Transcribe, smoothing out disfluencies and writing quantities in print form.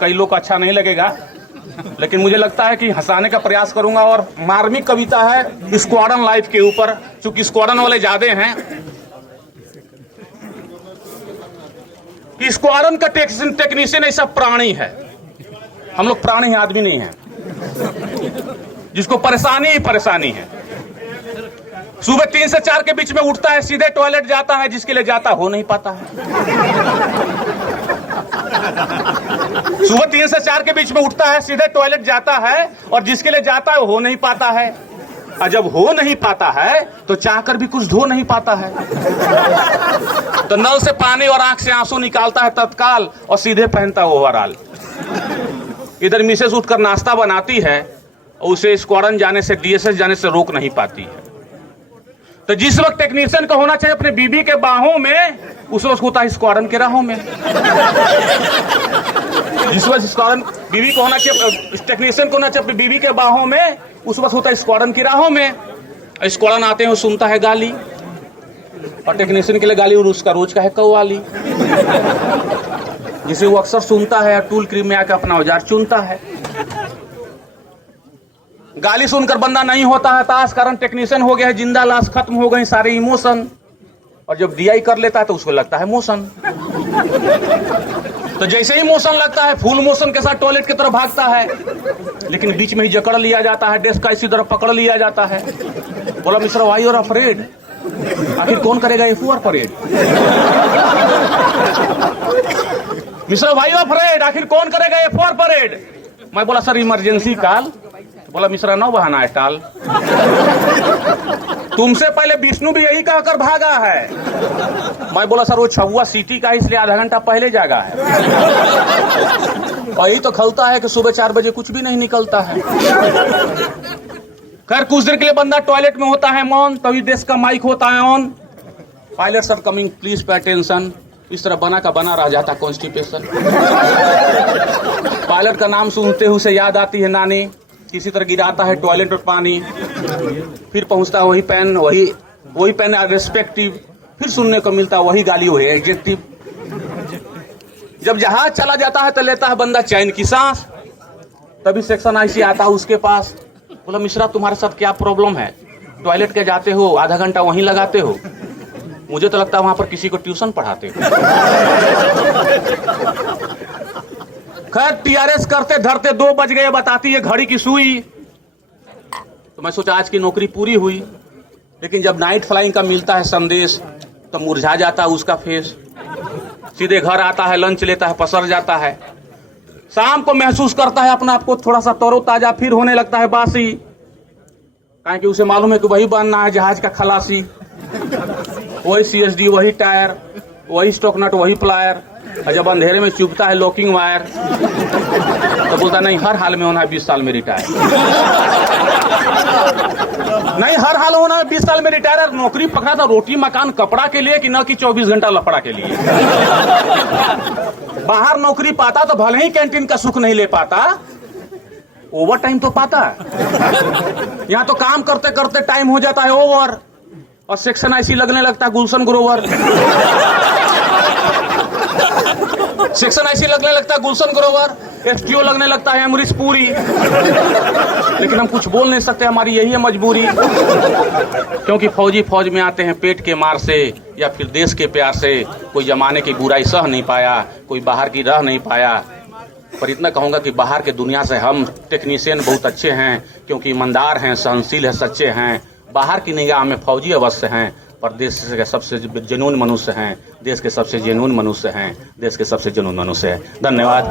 कई लोग को अच्छा नहीं लगेगा, लेकिन मुझे लगता है कि हंसाने का प्रयास करूंगा। और मार्मिक कविता है स्क्वाड्रन लाइफ के ऊपर, चूंकि स्क्वाड्रन वाले ज्यादा हैं। स्क्वाड्रन का टेक्नीशियन ऐसा प्राणी है, हम लोग प्राणी हैं, आदमी नहीं है, जिसको परेशानी ही परेशानी है। सुबह 3 से 4 के बीच में उठता है, सीधे टॉयलेट जाता है, जिसके लिए जाता हो नहीं पाता है। सुबह 3 से 4 के बीच में उठता है, सीधे टॉयलेट जाता है, और जिसके लिए जाता है हो नहीं पाता है। और जब हो नहीं पाता है तो चाहकर भी कुछ धो नहीं पाता है, तो नल से पानी और आंख से आंसू निकालता है तत्काल, और सीधे पहनता है ओवरऑल। इधर मिसेस उठकर नाश्ता बनाती है, और उसे स्क्वाड्रन जाने से, डीएसएस जाने से रोक नहीं पाती है। तो जिस वक्त टेक्नीशियन को होना चाहिए अपने बीबी के बाहों में, उस वक्त होता है स्क्वाड्रन के राहों में। जिस वक्त स्क्वाड्रन बीबी को होना चाहिए, टेक्नीशियन को होना चाहिए अपनी बीबी के बाहों में, उस वक्त होता है स्क्वाड्रन की राहों में। स्क्वाड्रन आते हैं, सुनता है गाली, और टेक्नीशियन के लिए गाली उसका रोज का है कव्वाली, जिसे वो अक्सर सुनता है, टूल क्रीम में आकर अपना औजार चुनता है। गाली सुनकर बंदा नहीं होता है ताश, कारण टेक्नीशियन हो गया है जिंदा लाश, खत्म हो गए सारे इमोशन। और जब डीआई कर लेता है तो उसको लगता है मोशन। तो जैसे ही मोशन लगता है, फुल मोशन के साथ टॉयलेट की तरफ भागता है, लेकिन बीच में ही जकड़ लिया जाता है, डेस्क का इसी तरफ पकड़ लिया जाता है। बोला मिस्टर वाई और अफ्रेड, आखिर कौन करेगा F4 परेड? मिस्टर वाई और अफ्रेड, आखिर कौन करेगा F4 परेड? मैं बोला सर इमरजेंसी कॉल। बोला मिश्रा नौ बहाना है टाल, तुमसे पहले विष्णु भी यही कहकर भागा है। मैं बोला सर वो छुआ सीटी का, इसलिए आधा घंटा पहले जागा है। और यही तो खलता है कि सुबह 4 बजे कुछ भी नहीं निकलता है। खैर कुछ देर के लिए बंदा टॉयलेट में होता है मौन, तभी देश का माइक होता है on. Pilots are coming please pay attention. इस तरह बना का बना रह जाता कॉन्स्टिपेशन। पायलट का नाम सुनते ही उसे याद आती है नानी, किसी तरह गिराता है टॉयलेट में पानी, फिर पहुंचता वही पेन, वही पेन रेस्पेक्टिव, फिर सुनने को मिलता वही गाली, वही एडजेक्टिव। जब जहाज चला जाता है तो लेता है बंदा चैन की सांस, तभी सेक्शन आईसी आता है उसके पास। बोला मिश्रा तुम्हारे साथ क्या प्रॉब्लम है, टॉयलेट के जाते हो, आधा घंटा वहीं लगाते हो, मुझे तो लगता है वहां पर किसी को ट्यूशन पढ़ाते हो। खैर टीआरएस करते धरते 2 बज गए, बताती है घड़ी की सुई। तो मैं सोचा आज की नौकरी पूरी हुई, लेकिन जब नाइट फ्लाइंग का मिलता है संदेश तो मुरझा जाता है उसका फेस। सीधे घर आता है, लंच लेता है, पसर जाता है। शाम को महसूस करता है अपना आपको थोड़ा सा तरोताजा, फिर होने लगता है बासी, काहे कि उसे मालूम है कि वही बनना है जहाज का खलासी। वही सीएसडी, वही टायर, वही स्टॉक नट, वही प्लायर। और जब अंधेरे में चुभता है लॉकिंग वायर, तो बोलता नहीं हर हाल में होना है 20 साल में रिटायर। नहीं हर हाल होना है 20 साल में रिटायर। नौकरी पकड़ा था रोटी मकान कपड़ा के लिए कि न कि 24 घंटा लफड़ा के लिए। बाहर नौकरी पाता तो भले ही कैंटीन का सुख नहीं ले पाता, ओवर टाइम तो पाता। यहाँ तो काम करते करते टाइम हो जाता है ओवर, और सेक्शन ऐसी लगने लगता है गुलशन ग्रोवर। सेक्शन ऐसी लगने लगता है गुलशन ग्रोवर, एसटीओ लगने लगता है अमरीश पुरी। लेकिन हम कुछ बोल नहीं सकते, हमारी यही है मजबूरी। क्योंकि फौजी फौज में आते हैं पेट के मार से, या फिर देश के प्यार से। कोई जमाने की बुराई सह नहीं पाया, कोई बाहर की रह नहीं पाया। पर इतना कहूंगा कि बाहर के दुनिया से हम टेक्नीशियन बहुत अच्छे हैं, क्योंकि ईमानदार हैं, सहनशील है, सच्चे हैं। बाहर की निगाह में फौजी अवश्य हैं, पर देश के सबसे जेन्युइन मनुष्य हैं, देश के सबसे जेन्युइन मनुष्य हैं, देश के सबसे जेन्युइन मनुष्य हैं। धन्यवाद।